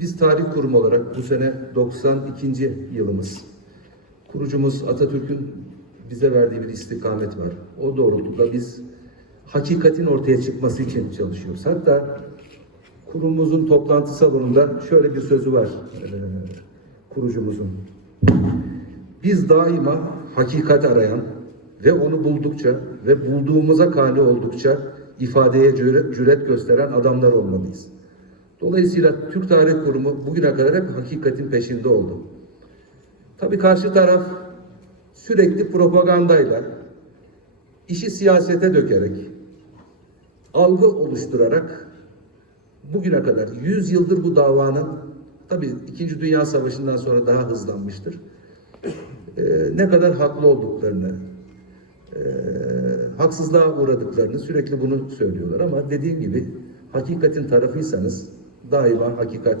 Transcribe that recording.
Biz tarih kurumu olarak bu sene 92. yılımız. Kurucumuz Atatürk'ün bize verdiği bir istikamet var. O doğrultuda biz hakikatin ortaya çıkması için çalışıyoruz. Hatta kurumumuzun toplantı salonunda şöyle bir sözü var kurucumuzun. Biz daima hakikat arayan ve onu buldukça ve bulduğumuza kani oldukça ifadeye cüret gösteren adamlar olmalıyız. Dolayısıyla Türk Tarih Kurumu bugüne kadar hep hakikatin peşinde oldu. Tabii karşı taraf sürekli propagandayla, işi siyasete dökerek, algı oluşturarak bugüne kadar 100 yıldır bu davanın tabii 2. Dünya Savaşı'ndan sonra daha hızlanmıştır. Ee, ne kadar haklı olduklarını, e, haksızlığa uğradıklarını sürekli bunu söylüyorlar ama dediğim gibi hakikatin tarafıysanız daima hakikat